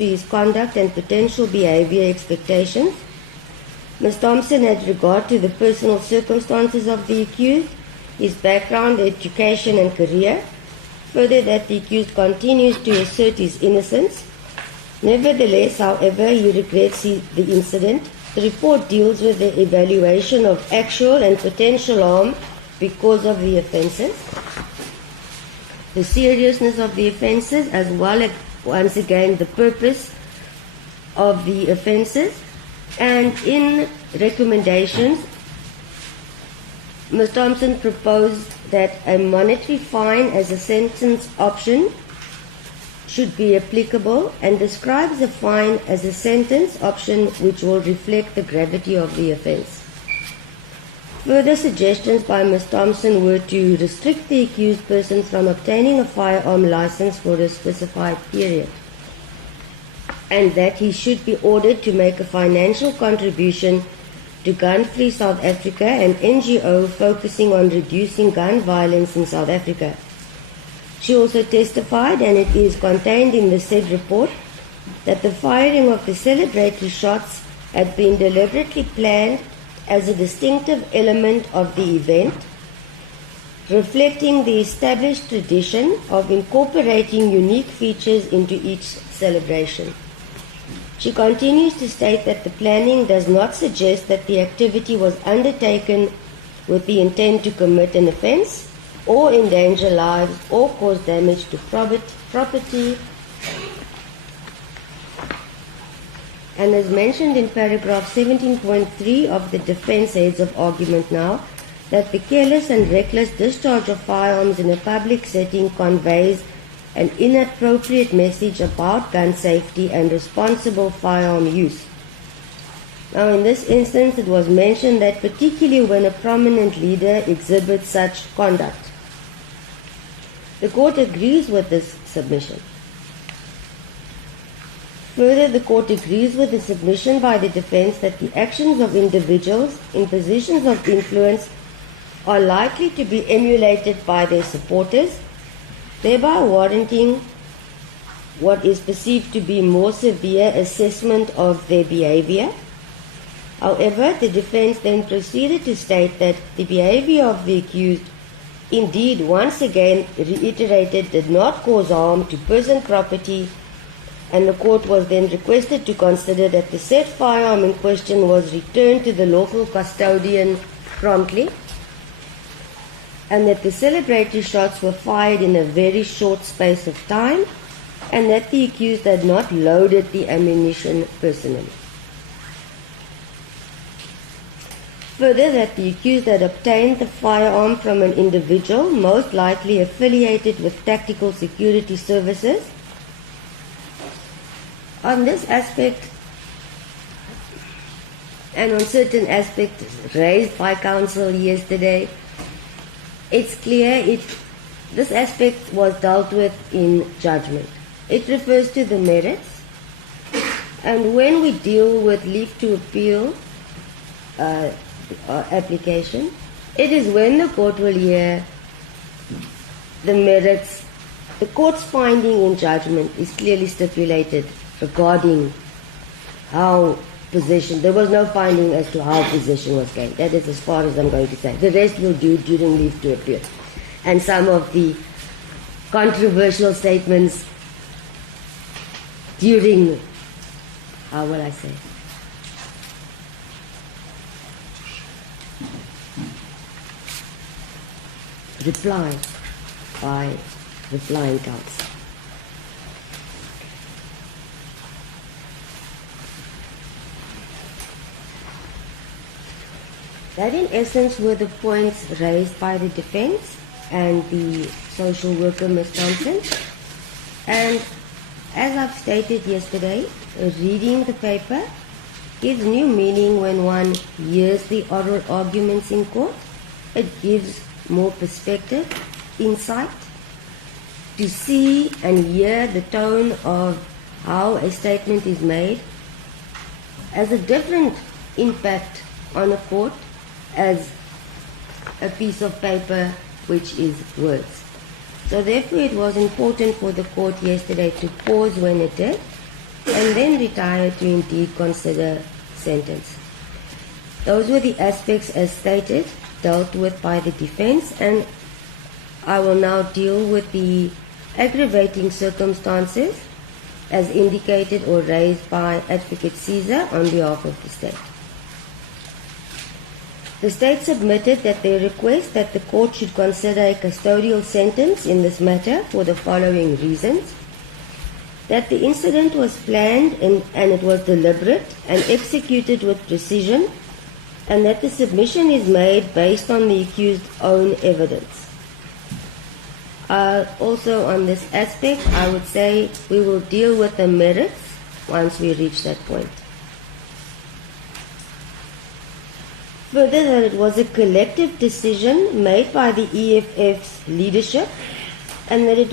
his conduct and potential behavior expectations. Ms. Thompson had regard to the personal circumstances of the accused, his background, education and career. Further, that the accused continues to assert his innocence. Nevertheless, however, he regrets the incident. The report deals with the evaluation of actual and potential harm because of the offences, the seriousness of the offences, as well as, once again, the purpose of the offences. And in recommendations, Ms. Thompson proposed that a monetary fine as a sentence option should be applicable and describes the fine as a sentence option which will reflect the gravity of the offence. Further suggestions by Ms. Thompson were to restrict the accused person from obtaining a firearm license for a specified period, and that he should be ordered to make a financial contribution to Gun Free South Africa, an NGO focusing on reducing gun violence in South Africa. She also testified, and it is contained in the said report, that the firing of the celebratory shots had been deliberately planned as a distinctive element of the event, reflecting the established tradition of incorporating unique features into each celebration. She continues to state that the planning does not suggest that the activity was undertaken with the intent to commit an offence or endanger lives or cause damage to property. And as mentioned in paragraph 17.3 of the defence heads of argument now, that the careless and reckless discharge of firearms in a public setting conveys an inappropriate message about gun safety and responsible firearm use. Now, in this instance, it was mentioned that particularly when a prominent leader exhibits such conduct. The court agrees with this submission. Further, the court agrees with the submission by the defense that the actions of individuals in positions of influence are likely to be emulated by their supporters, thereby warranting what is perceived to be more severe assessment of their behavior. However, the defense then proceeded to state that the behavior of the accused, indeed once again reiterated, did not cause harm to person property, and the court was then requested to consider that the said firearm in question was returned to the lawful custodian promptly, and that the celebratory shots were fired in a very short space of time, and that the accused had not loaded the ammunition personally. Further, that the accused had obtained the firearm from an individual, most likely affiliated with tactical security services. On this aspect, and on certain aspects raised by counsel yesterday, it's clear this aspect was dealt with in judgment. It refers to the merits, and when we deal with leave to appeal application, it is when the court will hear the merits. The court's finding in judgment is clearly stipulated regarding how possession, there was no finding as to how possession was gained. That is as far as I'm going to say. The rest we'll do during leave to appeal. And some of the controversial statements during, how will I say, reply by replying counsel. That in essence were the points raised by the defense and the social worker, Ms. Thompson. And as I've stated yesterday, reading the paper gives new meaning when one hears the oral arguments in court. It gives more perspective, insight, to see and hear the tone of how a statement is made has a different impact on a court as a piece of paper which is words. So therefore it was important for the court yesterday to pause when it did and then retire to indeed consider sentence. Those were the aspects as stated, dealt with by the defense, and I will now deal with the aggravating circumstances as indicated or raised by Advocate Caesar on behalf of the state. The state submitted that they request that the court should consider a custodial sentence in this matter for the following reasons: that the incident was planned and it was deliberate and executed with precision, and that the submission is made based on the accused's own evidence. Also on this aspect, I would say we will deal with the merits once we reach that point. Further, that it was a collective decision made by the EFF's leadership, and that it